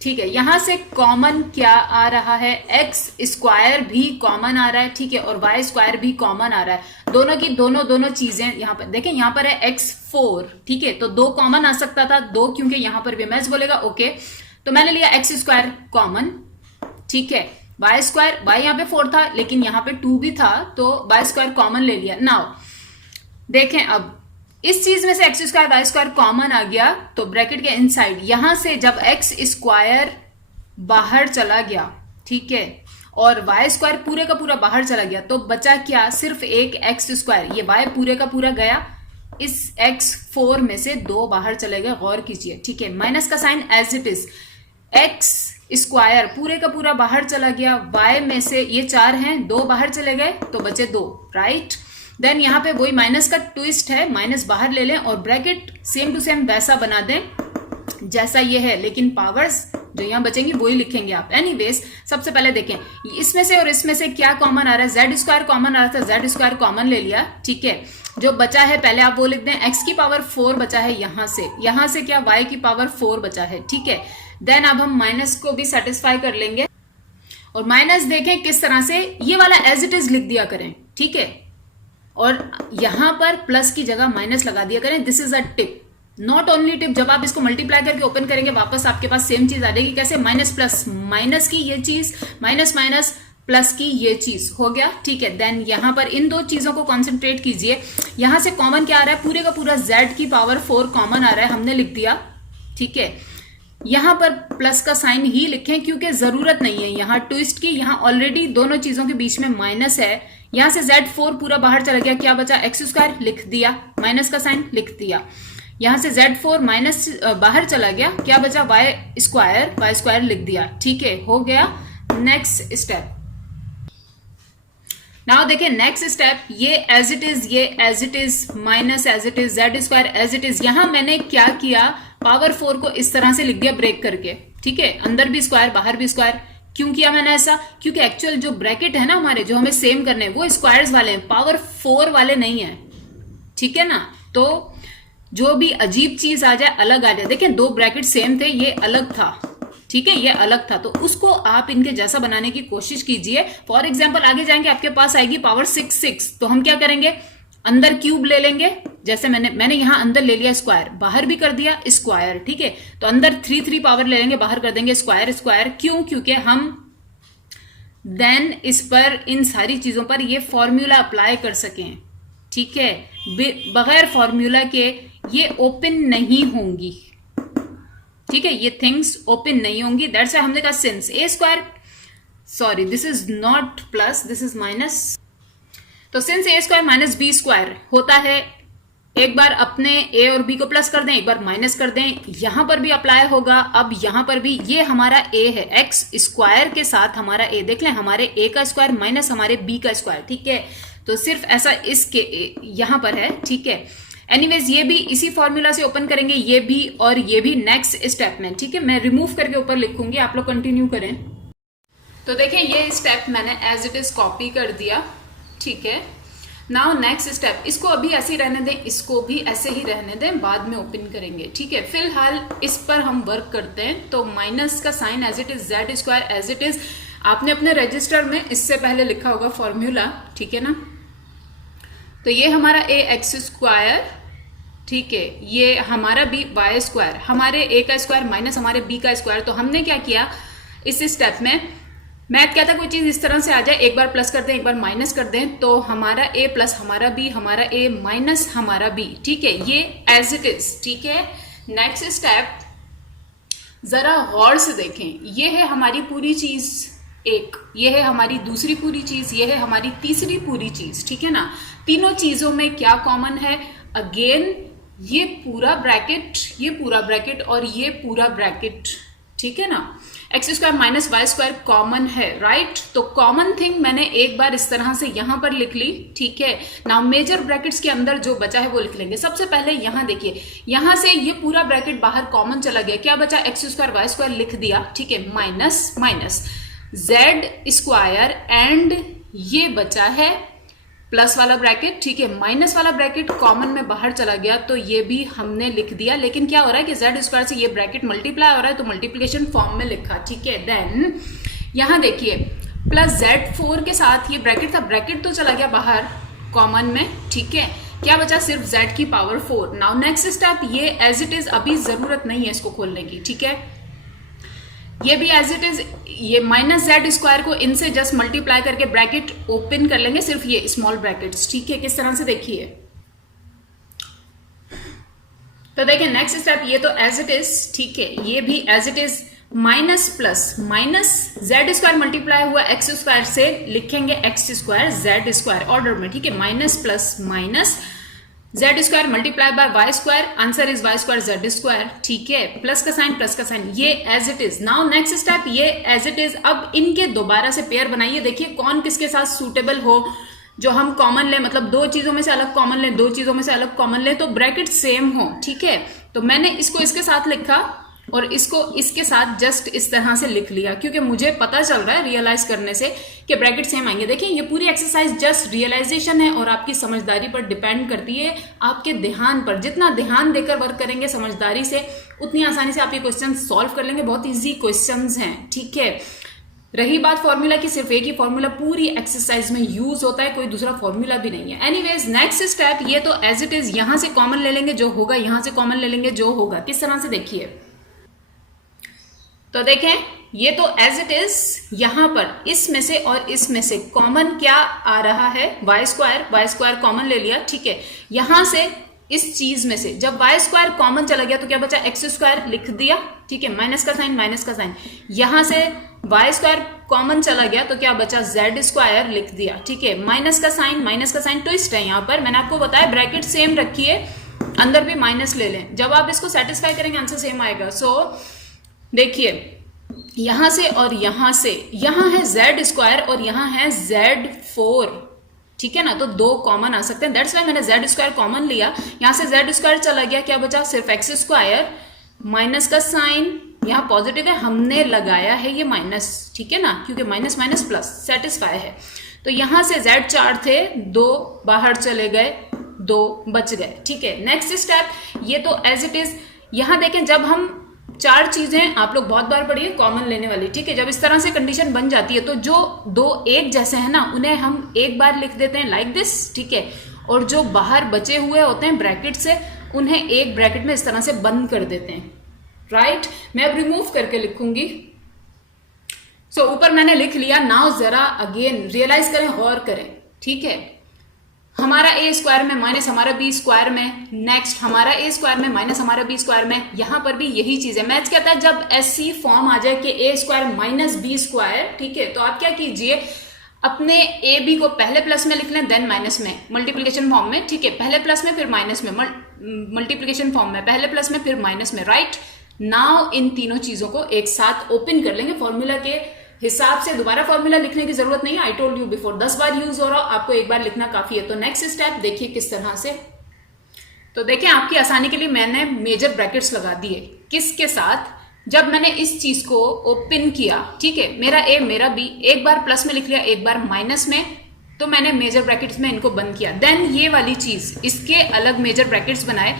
ठीक है। यहां से कॉमन क्या आ रहा है, एक्स स्क्वायर भी कॉमन आ रहा है, ठीक है, और वाई स्क्वायर भी कॉमन आ रहा है। दोनों की दोनों चीजें यहां पर देखें, यहां पर है x4, ठीक है, तो दो कॉमन आ सकता था, दो, क्योंकि यहां पर भी मैच बोलेगा, ओके। तो मैंने लिया एक्स स्क्वायर कॉमन, ठीक है, वाई स्क्वायर, वाई यहाँ पे 4 था लेकिन यहाँ पे 2 भी था, तो वाई स्क्वायर कॉमन ले लिया। नाउ देखें अब इस चीज में से X square Y square common आ गया, तो ब्रैकेट के इनसाइड यहां से जब एक्स स्क्वायर बाहर चला गया, ठीक है, और वाई स्क्वायर पूरे का पूरा बाहर चला गया, तो बचा क्या, सिर्फ एक एक्स स्क्वायर। ये वाई पूरे का पूरा गया, इस x4 में से दो बाहर चले गए, गौर कीजिए, ठीक है। माइनस का sign as it is, x square पूरे का पूरा बाहर चला गया, y में से ये 4 हैं, दो बाहर चले गए तो बचे 2, राइट। देन यहां पे वही माइनस का ट्विस्ट है, माइनस बाहर ले लें और ब्रैकेट सेम टू सेम वैसा बना दें जैसा ये है, लेकिन पावर्स जो यहां बचेंगी वही लिखेंगे आप। एनीवेज सबसे पहले देखें इसमें से और इसमें से क्या कॉमन आ रहा है, जेड स्क्वायर कॉमन आ रहा था, जेड स्क्वायर कॉमन ले लिया, ठीक है। जो बचा है पहले आप वो लिख दें, एक्स की पावर 4 बचा है, यहां से क्या, वाई की पावर 4 बचा है, ठीक है। देन अब हम माइनस को भी सेटिस्फाई कर लेंगे, और माइनस देखें किस तरह से, ये वाला एज इट इज लिख दिया करें, ठीक है, और यहां पर प्लस की जगह माइनस लगा दिया करें। This is a tip, not only tip. जब आप इसको मल्टीप्लाई करके ओपन करेंगे वापस आपके पास सेम चीज आ जाएगी। कैसे, माइनस प्लस माइनस की ये चीज, माइनस माइनस प्लस की ये चीज, हो गया, ठीक है। देन यहां पर इन दो चीजों को कॉन्सेंट्रेट कीजिए। यहां से कॉमन क्या आ रहा है, पूरे का पूरा z की पावर 4 कॉमन आ रहा है, हमने लिख दिया, ठीक है। यहां पर प्लस का साइन ही लिखें क्योंकि जरूरत नहीं है यहां ट्विस्ट की, यहां ऑलरेडी दोनों चीजों के बीच में माइनस है। यहां से z4 पूरा बाहर चला गया, क्या बचा, एक्स स्क्वायर लिख दिया, माइनस का साइन लिख दिया। यहां से z4 माइनस बाहर चला गया, क्या बचा, वाई स्क्वायर लिख दिया, ठीक है, हो गया। नेक्स्ट स्टेप, नाउ देखिए नेक्स्ट स्टेप, ये as it is, minus as it is, z square as it is. यहां मैंने क्या किया, पावर 4 को इस तरह से लिख दिया ब्रेक करके, ठीक है, अंदर भी स्क्वायर बाहर भी स्क्वायर। क्यों किया मैंने ऐसा, क्योंकि एक्चुअल जो ब्रैकेट है ना हमारे, जो हमें सेम करने हैं वो स्क्वायर्स वाले हैं, पावर 4 वाले नहीं है, ठीक है ना। तो जो भी अजीब चीज आ जाए, अलग आ जाए, देखें 2 ब्रैकेट सेम थे, ये अलग था, ठीक है, ये अलग था, तो उसको आप इनके जैसा बनाने की कोशिश कीजिए। फॉर एग्जाम्पल आगे जाएंगे आपके पास आएगी पावर 6, तो हम क्या करेंगे, अंदर क्यूब ले लेंगे, जैसे मैंने यहां अंदर ले लिया स्क्वायर, बाहर भी कर दिया स्क्वायर, ठीक है, तो अंदर 3 पावर ले लेंगे, बाहर कर देंगे स्क्वायर स्क्वायर। क्यों? क्योंकि हम देन इस पर, इन सारी चीजों पर ये फॉर्मूला अप्लाई कर सकें, ठीक है। बगैर फॉर्मूला के ये ओपन नहीं होंगी, ठीक है, ये थिंग्स ओपन नहीं होंगी। दैट्स व्हाई हमने कहा since A square, sorry this is not plus, this is minus, तो since A square minus B square होता है, एक बार अपने ए और बी को प्लस कर दें, एक बार माइनस कर दें, यहां पर भी अप्लाई होगा। अब यहां पर भी ये हमारा ए है, एक्स स्क्वायर के साथ हमारा ए, देख लें हमारे ए का स्क्वायर माइनस हमारे बी का स्क्वायर, ठीक है, तो सिर्फ ऐसा इसके यहां पर है, ठीक है। एनीवेज ये भी इसी फॉर्मूला से ओपन करेंगे, ये भी और ये भी नेक्स्ट स्टेप में, ठीक है, मैं रिमूव करके ऊपर लिखूंगी, आप लोग कंटिन्यू करें। तो देखें ये स्टेप मैंने एज इट इज कॉपी कर दिया, ठीक है। नाउ नेक्स्ट स्टेप, इसको अभी ऐसे ही रहने दें, इसको भी ऐसे ही रहने दें, बाद में ओपन करेंगे, ठीक है। फिलहाल इस पर हम वर्क करते हैं। तो माइनस का sign as it is, z square as it is, आपने अपने रजिस्टर में इससे पहले लिखा होगा फॉर्मूला, ठीक है ना। तो ये हमारा ए एक्स स्क्वायर, ठीक है, ये हमारा बी वाई स्क्वायर, हमारे ए का स्क्वायर माइनस हमारे बी का स्क्वायर। तो हमने क्या किया इस स्टेप में, मैथ क्या था, कोई चीज इस तरह से आ जाए, एक बार प्लस कर दें, एक बार माइनस कर दें, तो हमारा ए प्लस हमारा बी, हमारा ए माइनस हमारा बी, ठीक है, ये एज इट इज, ठीक है। नेक्स्ट स्टेप जरा गौर से देखें, ये है हमारी पूरी चीज एक, ये है हमारी दूसरी पूरी चीज, ये है हमारी तीसरी पूरी चीज, ठीक है ना। तीनों चीजों में क्या कॉमन है, अगेन ये पूरा ब्रैकेट, ये पूरा ब्रैकेट और ये पूरा ब्रैकेट, ठीक है ना। X square minus Y square common है, राइट। तो कॉमन थिंग मैंने एक बार इस तरह से यहां पर लिख ली, ठीक है। नाउ मेजर ब्रैकेट्स के अंदर जो बचा है वो लिख लेंगे। सबसे पहले यहां देखिए, यहां से ये पूरा ब्रैकेट बाहर कॉमन चला गया, क्या बचा, एक्स स्क्वायर वाई स्क्वायर लिख दिया, ठीक है, minus minus Z square and ये बचा है प्लस वाला ब्रैकेट, ठीक है, माइनस वाला ब्रैकेट कॉमन में बाहर चला गया, तो ये भी हमने लिख दिया। लेकिन क्या हो रहा है कि जेड स्क्वायर से ये ब्रैकेट मल्टीप्लाई हो रहा है, तो मल्टीप्लिकेशन फॉर्म में लिखा, ठीक है। देन यहां देखिए प्लस Z4 के साथ ये ब्रैकेट था, ब्रैकेट तो चला गया बाहर कॉमन में, ठीक है, क्या बचा, सिर्फ Z की पावर 4। नाउ नेक्स्ट स्टेप, ये एज इट इज, अभी जरूरत नहीं है इसको खोलने की, ठीक है, ये भी एज इट इज, ये माइनस जेड स्क्वायर को इनसे जस्ट मल्टीप्लाई करके ब्रैकेट ओपन कर लेंगे, सिर्फ ये स्मॉल ब्रैकेट्स, ठीक है, किस तरह से देखिए। तो देखिए नेक्स्ट स्टेप, ये तो एज इट इज, ठीक है, ये भी as it is, minus plus minus Z square multiply हुआ एक्स स्क्वायर से, लिखेंगे x square z square order में, ठीक है, minus plus minus Z square multiply by y square, answer is y square z square, ठीक है, plus का sign, ये as it is. Now next step, ये एज इट इज, अब इनके दोबारा से पेयर बनाइए, देखिए कौन किसके साथ सूटेबल हो, जो हम कॉमन ले, मतलब दो चीजों में से अलग कॉमन ले, दो चीजों में से अलग कॉमन ले, तो ब्रैकेट सेम हो, ठीक है। तो मैंने इसको इसके साथ लिखा और इसको इसके साथ जस्ट इस तरह से लिख लिया, क्योंकि मुझे पता चल रहा है रियलाइज करने से कि ब्रैकेट सेम आएंगे। देखिए ये पूरी एक्सरसाइज जस्ट रियलाइजेशन है और आपकी समझदारी पर डिपेंड करती है, आपके ध्यान पर। जितना ध्यान देकर वर्क करेंगे समझदारी से, उतनी आसानी से आप ये क्वेश्चन सॉल्व कर लेंगे। बहुत ईजी क्वेश्चन हैं, ठीक है। रही बात फॉर्मूला की, सिर्फ एक ही फॉर्मूला पूरी एक्सरसाइज में यूज होता है, कोई दूसरा फॉर्मूला भी नहीं है। एनीवेज नेक्स्ट स्टेप, ये तो एज इट इज, यहां से कॉमन ले लेंगे जो होगा, यहां से कॉमन ले लेंगे जो होगा, किस तरह से देखिए। तो देखें ये तो एज इट इज, यहां पर इसमें से और इसमें से कॉमन क्या आ रहा है, वाई स्क्वायर कॉमन ले लिया, ठीक है। यहां से इस चीज में से जब वाई स्क्वायर कॉमन चला गया तो क्या बचा, एक्स स्क्वायर लिख दिया, ठीक है, माइनस का साइन। यहां से वाई स्क्वायर कॉमन चला गया तो क्या बचा, जेड स्क्वायर लिख दिया, ठीक है, माइनस का साइन। ट्विस्ट है यहां पर, मैंने आपको बताया ब्रैकेट सेम रखिए, अंदर भी माइनस ले लें, जब आप इसको सेटिस्फाई करेंगे आंसर सेम आएगा। सो देखिए यहां से और यहां से, यहां है जेड स्क्वायर और यहां है Z4, ठीक है ना, तो दो कॉमन आ सकते हैं, दैट्स वाई मैंने जेड स्क्वायर कॉमन लिया। यहां से जेड स्क्वायर चला गया, क्या बचा, सिर्फ एक्स स्क्वायर, माइनस का साइन, यहां पॉजिटिव है, हमने लगाया है ये माइनस, ठीक है ना, क्योंकि माइनस माइनस प्लस सेटिस्फाई है। तो यहां से Z4 थे, दो बाहर चले गए, 2 बच गए। ठीक है, नेक्स्ट स्टेप, ये तो एज इट इज। यहां देखें, जब हम 4 चीजें आप लोग बहुत बार पढ़िए कॉमन लेने वाली, ठीक है, जब इस तरह से कंडीशन बन जाती है तो जो 2 एक जैसे हैं ना, उन्हें हम एक बार लिख देते हैं लाइक दिस, ठीक है, और जो बाहर बचे हुए होते हैं ब्रैकेट से, उन्हें एक ब्रैकेट में इस तरह से बंद कर देते हैं। राइट, मैं अब रिमूव करके लिखूंगी। सो ऊपर मैंने लिख लिया। नाउ जरा अगेन रियलाइज करें, गौर करें, ठीक है, हमारा ए स्क्वायर में माइनस हमारा बी स्क्वायर में, नेक्स्ट हमारा ए स्क्वायर में माइनस हमारा बी स्क्वायर में, यहां पर भी यही चीज है। मैथ्स कहता है जब ऐसी फॉर्म आ जाए कि ए स्क्वायर माइनस बी स्क्वायर, ठीक है, तो आप क्या कीजिए, अपने ए बी को पहले प्लस में लिख लें, देन माइनस में, मल्टीप्लिकेशन फॉर्म में, ठीक है, पहले प्लस में फिर माइनस में, मल्टीप्लिकेशन फॉर्म में पहले प्लस में फिर माइनस में। राइट, नाउ इन तीनों चीजों को एक साथ ओपन कर लेंगे फॉर्मूला के हिसाब से। दोबारा फॉर्मूला लिखने की जरूरत नहीं है, I told you before, 10 bar use हो रहा हो, आपको एक बार लिखना काफी है। तो नेक्स्ट स्टेप देखिए किस तरह से। तो देखिए, आपकी आसानी के लिए मैंने मेजर ब्रैकेट्स लगा दिए। किसके साथ? जब मैंने इस चीज को ओपन किया, ठीक है, मेरा ए मेरा बी, एक बार प्लस में लिख लिया एक बार माइनस में, तो मैंने मेजर ब्रैकेट्स में इनको बंद किया। देन ये वाली चीज, इसके अलग मेजर ब्रैकेट्स बनाए,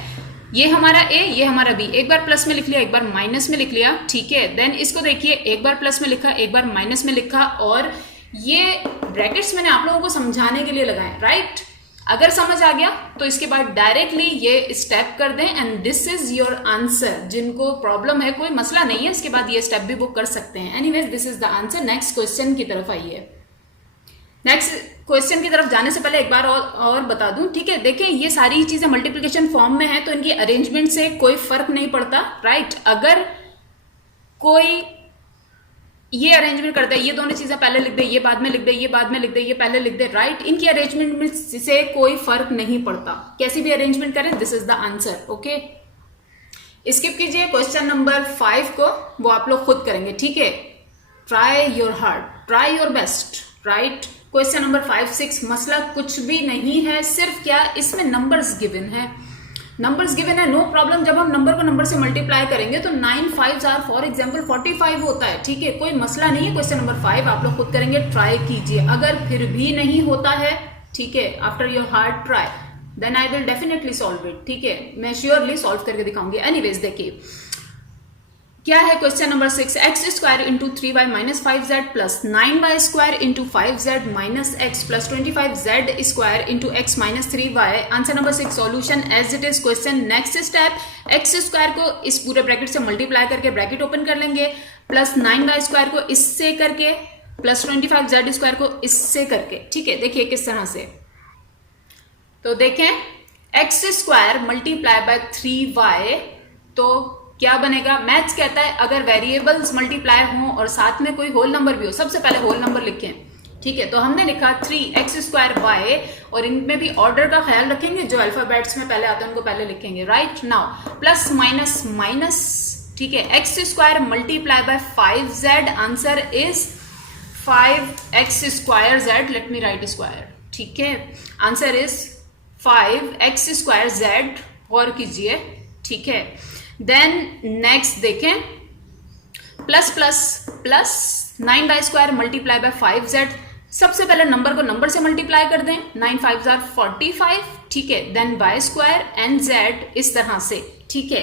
ये हमारा ए, ये हमारा बी, एक बार प्लस में लिख लिया एक बार माइनस में लिख लिया, ठीक है। देन इसको देखिए, एक बार प्लस में लिखा एक बार माइनस में लिखा, और ये ब्रैकेट्स मैंने आप लोगों को समझाने के लिए लगाए। राइट, अगर समझ आ गया तो इसके बाद डायरेक्टली ये स्टेप कर दें and this is your answer. जिनको प्रॉब्लम है, कोई मसला नहीं है, इसके बाद ये स्टेप भी वो कर सकते हैं। Anyways, this is the answer. Next question की तरफ आइए। नेक्स्ट क्वेश्चन की तरफ जाने से पहले एक बार और बता दूं, ठीक है, देखें ये सारी चीजें मल्टीप्लिकेशन फॉर्म में है तो इनकी अरेंजमेंट से कोई फर्क नहीं पड़ता। राइट, अगर कोई ये अरेंजमेंट करता है, ये दोनों चीजें पहले लिख दे, ये बाद में लिख दे, ये बाद में लिख दे, ये पहले लिख दे, राइट, इनकी अरेंजमेंट से कोई फर्क नहीं पड़ता, कैसी भी अरेंजमेंट करें, this is the answer. Okay, skip कीजिए क्वेश्चन नंबर 5 को, वो आप लोग खुद करेंगे, ठीक है। Try your hard, try your best. Right, question number 5, 6 मसला कुछ भी नहीं है, सिर्फ क्या, इसमें नंबर्स गिवन है, नंबर्स गिवन है, नो प्रॉब्लम। जब हम नंबर को नंबर से मल्टीप्लाई करेंगे तो 9 5s आर फॉर एग्जाम्पल 45 होता है, ठीक है, कोई मसला नहीं है। क्वेश्चन नंबर 5 आप लोग खुद करेंगे, ट्राई कीजिए। अगर फिर भी नहीं होता है, ठीक है, after your hard try, then I will definitely solve it, ठीक है, मैं श्योरली सॉल्व करके दिखाऊंगी। एनीवेज, देखिए क्या है question number 6, x square into 3y minus 5z plus 9y square into 5z minus x plus 25z square into x minus 3y। Answer number 6 solution as it is question. Next step, x square को इस पूरे bracket से multiply करके bracket open कर लेंगे, plus 9y square को इससे करके, प्लस 25z स्क्वायर को इससे करके, ठीक है। देखिए किस तरह से, तो देखें x square multiply bye 3y, तो क्या बनेगा, मैथ्स कहता है अगर वेरिएबल्स मल्टीप्लाई हों और साथ में कोई होल नंबर भी हो, सबसे पहले होल नंबर लिखें, ठीक है। तो हमने लिखा 3x स्क्वायर y, और इनमें भी ऑर्डर का ख्याल रखेंगे, जो अल्फाबेट्स में पहले आते हैं उनको पहले लिखेंगे। Right, now plus minus minus, ठीक है, x square multiply bye 5z, answer is 5x square z, late me right square, ठीक है, answer is 5x square z, और कीजिए, ठीक है। देन नेक्स्ट देखें, plus plus plus 9y square multiply bye 5z, सबसे पहले नंबर को नंबर से मल्टीप्लाई कर दें, 9 5s आर 45, ठीक है, then y square and z इस तरह से, ठीक है।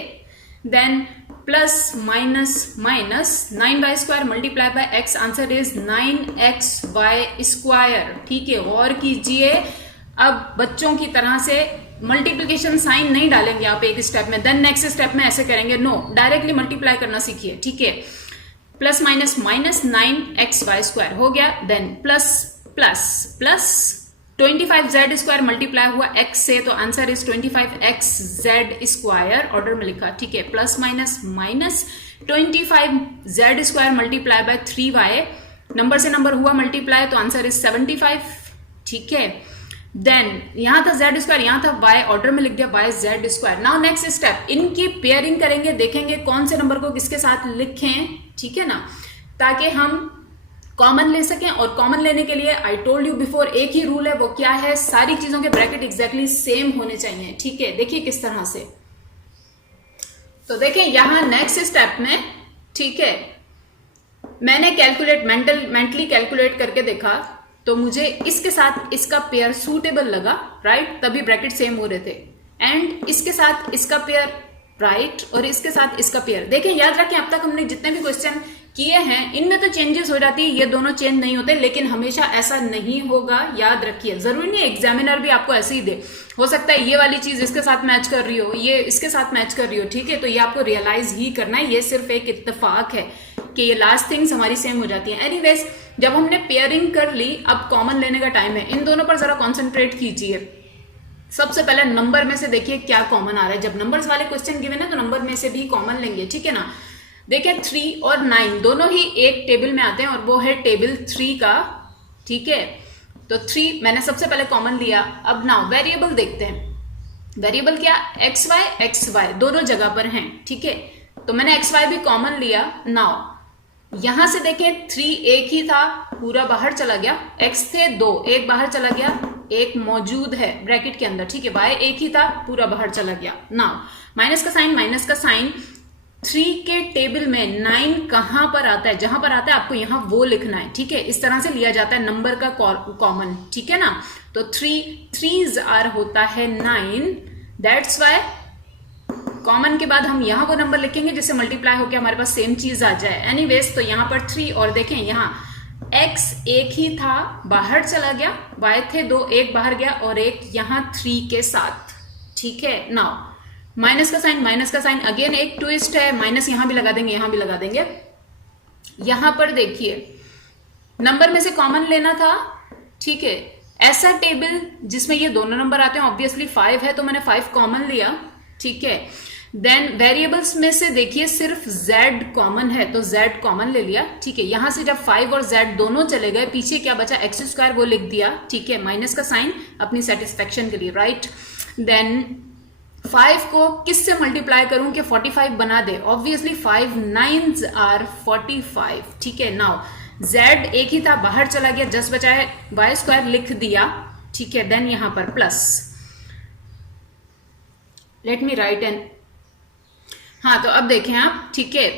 Then plus minus minus 9y square multiply by x, answer is 9xy square, ठीक है, गौर कीजिए। अब बच्चों की तरह से मल्टीप्लिकेशन साइन नहीं डालेंगे आप एक स्टेप में, देन नेक्स्ट स्टेप में ऐसे करेंगे, नो, डायरेक्टली मल्टीप्लाई करना सीखिए, ठीक है। Plus minus minus 9xy square हो गया, then plus plus plus 25z square multiply हुआ x से, तो answer is 25xz square, order में लिखा, ठीक है। Plus minus minus 25z square multiply bye 3y, number से नंबर हुआ मल्टीप्लाई, तो आंसर इज 75, ठीक है। देन यहां था z स्क्वायर, यहां था y, ऑर्डर में लिख दिया y z square. Now next step, इनकी पेयरिंग करेंगे, देखेंगे कौन से नंबर को किसके साथ लिखें, ठीक है ना, ताकि हम कॉमन ले सकें। और कॉमन लेने के लिए आई टोल्ड यू बिफोर, एक ही रूल है, वो क्या है, सारी चीजों के ब्रैकेट एग्जैक्टली सेम होने चाहिए, ठीक है। देखिए किस तरह से, तो देखें यहां नेक्स्ट स्टेप में, ठीक है, मैंने कैलकुलेट मेंटली कैलकुलेट करके देखा, तो मुझे इसके साथ इसका पेयर सूटेबल लगा, राइट, तभी ब्रैकेट सेम हो रहे थे। एंड इसके साथ इसका पेयर, राइट, और इसके साथ इसका पेयर। देखिए याद रखें, अब तक हमने जितने भी क्वेश्चन किए हैं इनमें तो चेंजेस हो जाती है, ये दोनों चेंज नहीं होते, लेकिन हमेशा ऐसा नहीं होगा, याद रखिए। जरूरी नहीं एग्जामिनर भी आपको ऐसे ही दे, हो सकता है ये वाली चीज इसके साथ मैच कर रही हो, ये इसके साथ मैच कर रही हो, ठीक है, तो ये आपको रियलाइज ही करना है, ये सिर्फ एक इत्तेफाक है कि ये लास्ट थिंग्स हमारी सेम हो जाती है। एनीवेज, जब हमने पेयरिंग कर ली, अब कॉमन लेने का टाइम है। इन दोनों पर जरा कॉन्सेंट्रेट कीजिए। सबसे पहले नंबर में से देखिए क्या कॉमन आ रहा है। जब नंबर्स वाले क्वेश्चन गिवन है तो नंबर में से भी कॉमन लेंगे, ठीक है ना। देखिए 3 और 9 दोनों ही एक टेबल में आते हैं और वो है टेबल 3 का, ठीक है। तो 3 मैंने सबसे पहले कॉमन लिया। अब नाउ वेरिएबल देखते हैं। वेरिएबल क्या, एक्स वाई दोनों जगह पर हैं, ठीक है। तो मैंने एक्स वाई भी कॉमन लिया। नाउ यहां से देखें 3 एक ही था, पूरा बाहर चला गया। एक्स थे 2, एक बाहर चला गया, एक मौजूद है ब्रैकेट के अंदर, ठीक है। वाई एक ही था, पूरा बाहर चला गया। नाउ माइनस का साइन 3 के टेबल में 9 कहां पर आता है, जहां पर आता है आपको यहां वो लिखना है, ठीक है। इस तरह से लिया जाता है नंबर का कॉमन, ठीक है ना। तो 3's आर होता है 9, दैट्स वाई कॉमन के बाद हम यहां वो नंबर लिखेंगे जिससे मल्टीप्लाई होकर हमारे पास सेम चीज आ जाए। एनीवेज, तो यहां पर 3 और देखें यहां x एक ही था, बाहर चला गया, y थे 2, एक बाहर गया और एक यहां 3 के साथ, ठीक है। नाउ माइनस का साइन अगेन एक ट्विस्ट है, माइनस यहां भी लगा देंगे, यहां भी लगा देंगे। यहां पर देखिए नंबर में से कॉमन लेना था, ठीक है। ऐसा टेबल जिसमें ये दोनों नंबर आते हैं, ऑब्वियसली 5 है तो मैंने 5 कॉमन लिया, ठीक है। देन वेरिएबल्स में से देखिए सिर्फ z कॉमन है तो z कॉमन ले लिया, ठीक है। यहां से जब 5 और z दोनों चले गए, पीछे क्या बचा, एक्स स्क्वायर, वो लिख दिया, ठीक है। माइनस का साइन अपनी सेटिस्फेक्शन के लिए, राइट। देन 5 को किस से मल्टीप्लाई करूं कि 45 बना दे, ऑब्वियसली 5 9's आर 45, ठीक है। नाउ z एक ही था, बाहर चला गया, जस्ट बचा है, वाई स्क्वायर लिख दिया, ठीक है। देन यहां पर plus, let me write n, हाँ, तो अब देखें आप, ठीक है।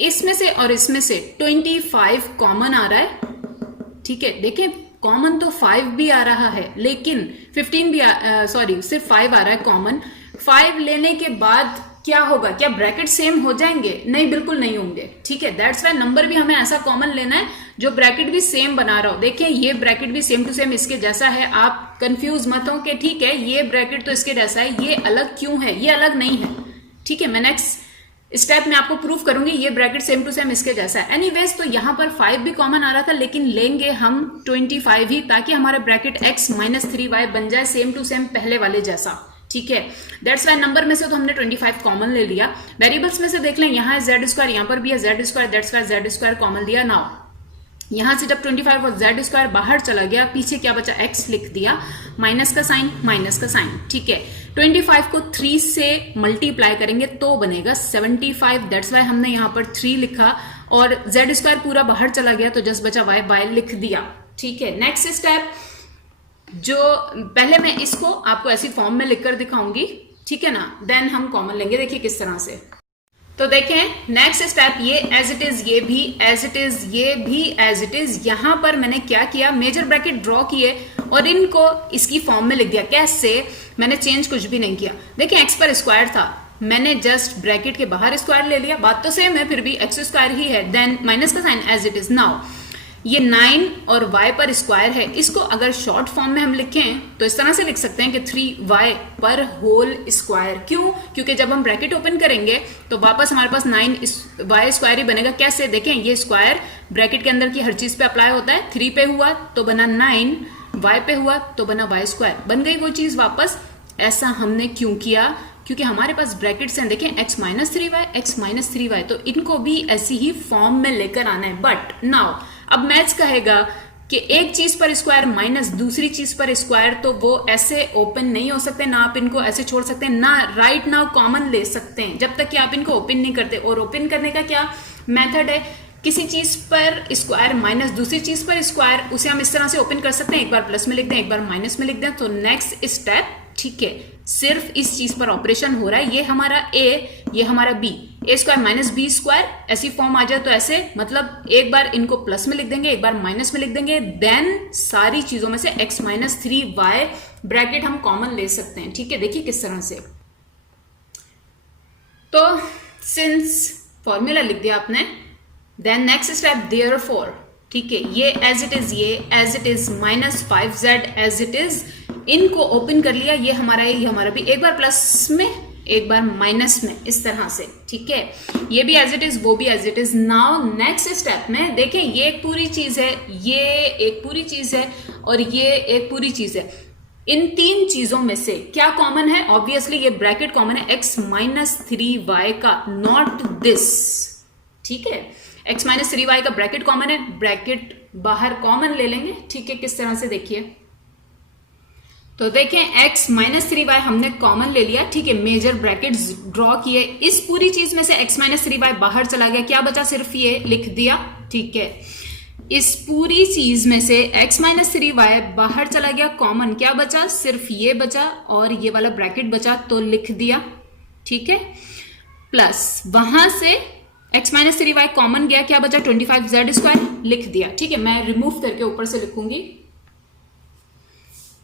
इसमें से और इसमें से 25 कॉमन आ रहा है, ठीक है। देखें कॉमन तो 5 भी आ रहा है, लेकिन 15 भी सिर्फ 5 आ रहा है कॉमन। 5 लेने के बाद क्या होगा, क्या ब्रैकेट सेम हो जाएंगे? नहीं, बिल्कुल नहीं होंगे, ठीक है। दैट्स वाई नंबर भी हमें ऐसा कॉमन लेना है जो ब्रैकेट भी सेम बना रहा हो। देखिए ये ब्रैकेट भी सेम टू सेम इसके जैसा है, आप कंफ्यूज मत हो कि ठीक है ये ब्रैकेट तो इसके जैसा है, ये अलग क्यों है, ये अलग नहीं है, ठीक है। मैं नेक्स्ट स्टेप में आपको प्रूफ करूंगी ये ब्रैकेट सेम टू सेम इसके जैसा है। एनीवेज, तो यहां पर 5 भी कॉमन आ रहा था, लेकिन लेंगे हम 25 ही, ताकि हमारा ब्रैकेट x माइनस 3y बन जाए सेम टू सेम पहले वाले जैसा, ठीक है। दैट्स वाई नंबर में से तो हमने 25 कॉमन ले लिया। वेरिएबल्स में से देख लें, यहाँ है जेड स्क्वायर, यहाँ पर भी है Z square, that's why Z square common लिया। नाउ यहां से जब 25 और जेड स्क्वायर बाहर चला गया, पीछे क्या बचा, x लिख दिया, माइनस का साइन, ठीक है। 25 को 3 से मल्टीप्लाई करेंगे तो बनेगा 75, दैट्स वाई हमने यहां पर 3 लिखा, और जेड स्क्वायर पूरा बाहर चला गया तो जस्ट बचा y लिख दिया, ठीक है। नेक्स्ट स्टेप, जो पहले मैं इसको आपको ऐसी फॉर्म में लिखकर दिखाऊंगी, ठीक है ना, देन हम कॉमन लेंगे। देखिए किस तरह से, तो देखें नेक्स्ट स्टेप, ये एज इट इज, ये भी एज इट इज, ये भी एज इट इज। यहां पर मैंने क्या किया, मेजर ब्रैकेट ड्रॉ किए और इनको इसकी फॉर्म में लिख दिया। कैसे, मैंने चेंज कुछ भी नहीं किया। देखिए एक्स पर स्क्वायर था, मैंने जस्ट ब्रैकेट के बाहर स्क्वायर ले लिया, बात तो सेम है, फिर भी एक्स स्क्वायर ही है। देन माइनस का sign as it is. Now ये 9 और y पर स्क्वायर है, इसको अगर शॉर्ट फॉर्म में हम लिखें तो इस तरह से लिख सकते हैं कि 3y पर होल स्क्वायर। क्यों, क्योंकि जब हम ब्रैकेट ओपन करेंगे तो वापस हमारे पास 9y स्क्वायर ही बनेगा। कैसे, देखें ये स्क्वायर ब्रैकेट के अंदर की हर चीज पे अप्लाई होता है। 3 पे हुआ तो बना 9, y पे हुआ तो बना y स्क्वायर, बन गई वो चीज वापस। ऐसा हमने क्यों किया, क्योंकि हमारे पास ब्रैकेट्स हैं, देखें x माइनस 3y, तो इनको भी ऐसी ही फॉर्म में लेकर आना है। बट नाउ अब मैथ्स कहेगा कि एक चीज पर स्क्वायर माइनस दूसरी चीज पर स्क्वायर, तो वो ऐसे ओपन नहीं हो सकते, ना आप इनको ऐसे छोड़ सकते हैं, ना राइट नाउ कॉमन ले सकते हैं जब तक कि आप इनको ओपन नहीं करते। और ओपन करने का क्या मेथड है, किसी चीज पर स्क्वायर माइनस दूसरी चीज पर स्क्वायर, उसे हम इस तरह से ओपन कर सकते हैं, एक बार प्लस में लिख दें, एक बार माइनस में लिख दें। तो नेक्स्ट स्टेप, ठीक है, सिर्फ इस चीज पर ऑपरेशन हो रहा है, ये हमारा a, ये हमारा b, ए स्क्वायर माइनस बी स्क्वायर ऐसी फॉर्म आ जाए तो ऐसे, मतलब एक बार इनको प्लस में लिख देंगे, एक बार माइनस में लिख देंगे, देन सारी चीजों में से x माइनस 3y ब्रैकेट हम कॉमन ले सकते हैं। ठीक है, देखिए किस तरह से। तो सिंस फॉर्मूला लिख दिया आपने, देन नेक्स्ट स्टेप देयरफॉर, ठीक है, ये एज इट इज, ये as it is, minus 5z as it is, इनको ओपन कर लिया, ये हमारा भी, एक बार प्लस में एक बार माइनस में, इस तरह से। ठीक है, ये भी एज इट इज, वो भी as it is. Now next step में देखें, ये एक पूरी चीज है, ये एक पूरी चीज है और ये एक पूरी चीज है। इन तीन चीजों में से क्या कॉमन है? ऑब्वियसली ये ब्रैकेट कॉमन है, x माइनस 3y का, नॉट दिस। ठीक है, x माइनस 3y का ब्रैकेट कॉमन है, ब्रैकेट बाहर कॉमन ले लेंगे। ठीक है, किस तरह से देखिए, तो देखें x माइनस 3y हमने कॉमन ले लिया। ठीक है, मेजर ब्रैकेट ड्रॉ किए, इस पूरी चीज में से x माइनस 3y बाहर चला गया, क्या बचा? सिर्फ ये लिख दिया। ठीक है, इस पूरी चीज में से x माइनस 3y बाहर चला गया, कॉमन क्या बचा? सिर्फ ये बचा और ये वाला ब्रैकेट बचा, तो लिख दिया। ठीक है, प्लस वहां से x माइनस 3y कॉमन गया, क्या बचा? 25z स्क्वायर, लिख दिया। ठीक है, मैं रिमूव करके ऊपर से लिखूंगी।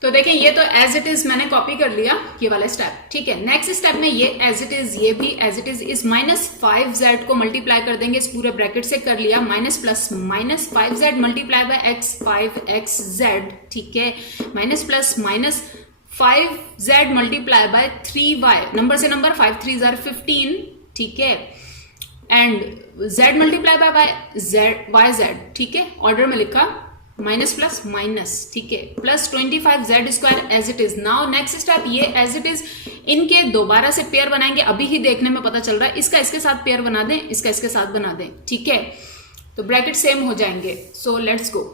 तो देखें, ये तो एज इट इज मैंने कॉपी कर लिया, ये वाला स्टेप। ठीक है, नेक्स्ट स्टेप में ये एज इट इज, ये भी एज इट इज, इस माइनस 5z को मल्टीप्लाई कर देंगे, इस पूरे ब्रैकेट से कर लिया, minus plus minus 5z multiply by x 5xz। ठीक है, minus plus minus 5z multiply by 3y, number से नंबर, 5 3 जार 15। ठीक है, and z multiply by yz। ठीक है, ऑर्डर में लिखा, माइनस प्लस माइनस। ठीक है, plus 25z square as it is. Now next step, ये एज इट इज, इनके दोबारा से पेयर बनाएंगे, अभी ही देखने में पता चल रहा है, इसका इसके साथ पेयर बना दें, इसका इसके साथ बना दें। ठीक है, तो ब्रैकेट सेम हो जाएंगे। सो लेट्स गो,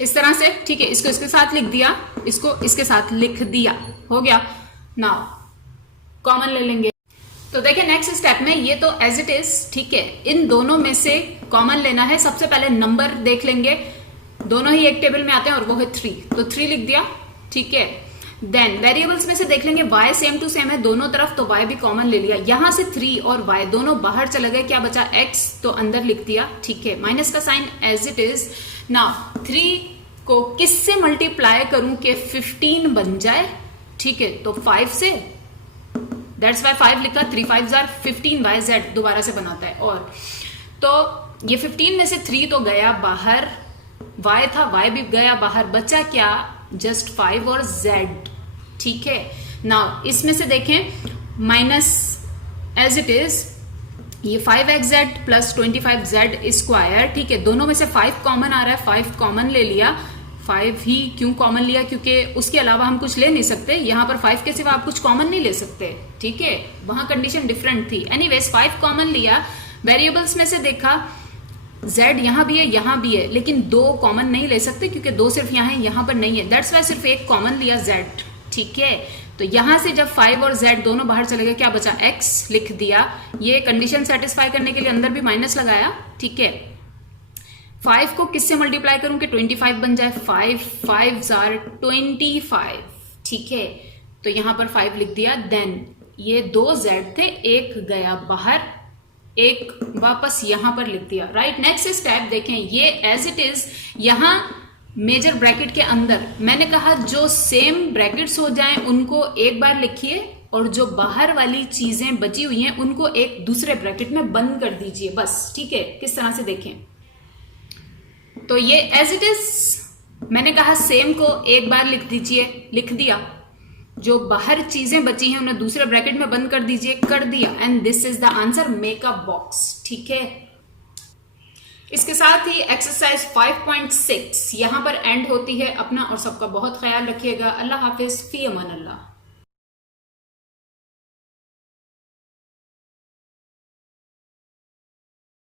इस तरह से। ठीक है, इसको इसके साथ लिख दिया, इसको इसके साथ लिख दिया, हो गया। नाउ कॉमन ले लेंगे, तो देखिए नेक्स्ट स्टेप में, ये तो एज इट इज। ठीक है, इन दोनों में से कॉमन लेना है। सबसे पहले नंबर देख लेंगे, दोनों ही एक टेबल में आते हैं और वो है 3, तो 3 लिख दिया। ठीक है, देन वेरिएबल्स में से देख लेंगे, y सेम टू सेम है दोनों तरफ, तो y भी कॉमन ले लिया। यहां से 3 और y दोनों बाहर चले गए, क्या बचा? x, तो अंदर लिख दिया। ठीक है, माइनस का sign as it is. Now 3 को किससे मल्टीप्लाई करूं कि 15 बन जाए? ठीक है, तो 5 से, दैट्स वाई 5 लिखा, 3 5 जार 15, yz दोबारा से बनाता है। और तो ये 15 में से 3 तो गया बाहर, y था, y भी गया बाहर, बचा क्या? जस्ट 5 और z। ठीक है, नाउ इसमें से देखें, माइनस एज इट इज, ये 5xz प्लस 25z स्क्वायर। ठीक है, दोनों में से 5 कॉमन आ रहा है, 5 कॉमन ले लिया। 5 ही क्यों कॉमन लिया? क्योंकि उसके अलावा हम कुछ ले नहीं सकते, यहां पर 5 के सिवा आप कुछ कॉमन नहीं ले सकते। ठीक है, वहां कंडीशन डिफरेंट थी। एनीवेज 5 कॉमन लिया। वेरिएबल्स में से देखा, z यहां भी है, यहां भी है, लेकिन 2 कॉमन नहीं ले सकते क्योंकि 2 सिर्फ यहां है, यहां पर नहीं है। दैट्स वाई सिर्फ एक कॉमन लिया, z। ठीक है, तो यहां से जब 5 और z दोनों बाहर चले गए, क्या बचा? x लिख दिया। ये कंडीशन सेटिस्फाई करने के लिए अंदर भी माइनस लगाया। ठीक है, 5 को किससे मल्टीप्लाई करूं कि 25 बन जाए? 5 5 जार 25। ठीक है, तो यहां पर 5 लिख दिया। देन ये 2 z थे, एक गया बाहर, एक वापस यहां पर लिख दिया। राइट, नेक्स्ट स्टेप देखें, ये एज इट इज, यहां मेजर ब्रैकेट के अंदर मैंने कहा जो सेम ब्रैकेट्स हो जाएं उनको एक बार लिखिए, और जो बाहर वाली चीजें बची हुई हैं उनको एक दूसरे ब्रैकेट में बंद कर दीजिए, बस। ठीक है, किस तरह से देखें, तो ये एज इट इज, मैंने कहा सेम को एक बार लिख दीजिए, लिख दिया। जो बाहर चीजें बची हैं उन्हें दूसरे ब्रैकेट में बंद कर दीजिए, कर दिया। And this is the answer, make a box. ठीक है, इसके साथ ही एक्सरसाइज 5.6 यहां पर एंड होती है। अपना और सबका बहुत ख्याल रखिएगा। अल्लाह हाफिज, फी अमान अल्लाह।